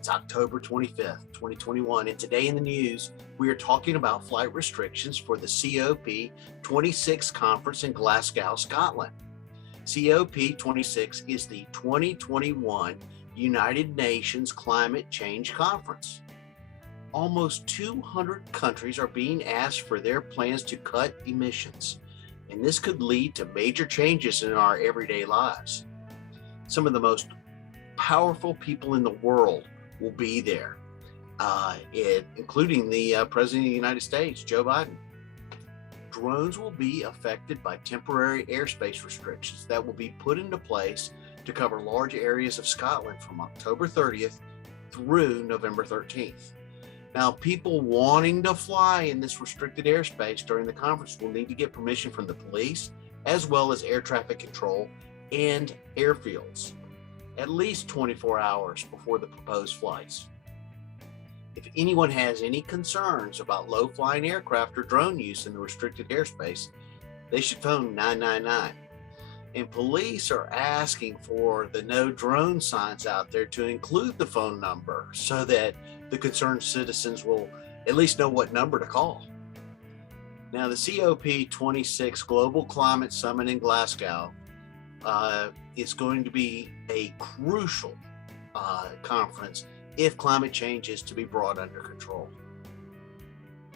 It's October 25th, 2021, and today in the news, we are talking about flight restrictions for the COP26 conference in Glasgow, Scotland. COP26 is the 2021 United Nations Climate Change Conference. Almost 200 countries are being asked for their plans to cut emissions, and this could lead to major changes in our everyday lives. Some of the most powerful people in the world will be there, including the President of the United States, Joe Biden. Drones will be affected by temporary airspace restrictions that will be put into place to cover large areas of Scotland from October 30th through November 13th. Now, people wanting to fly in this restricted airspace during the conference will need to get permission from the police, as well as air traffic control and airfields, at least 24 hours before the proposed flights. If anyone has any concerns about low-flying aircraft or drone use in the restricted airspace, they should phone 999. And police are asking for the no drone signs out there to include the phone number so that the concerned citizens will at least know what number to call. Now, the COP26 Global Climate Summit in Glasgow is going to be a crucial conference if climate change is to be brought under control.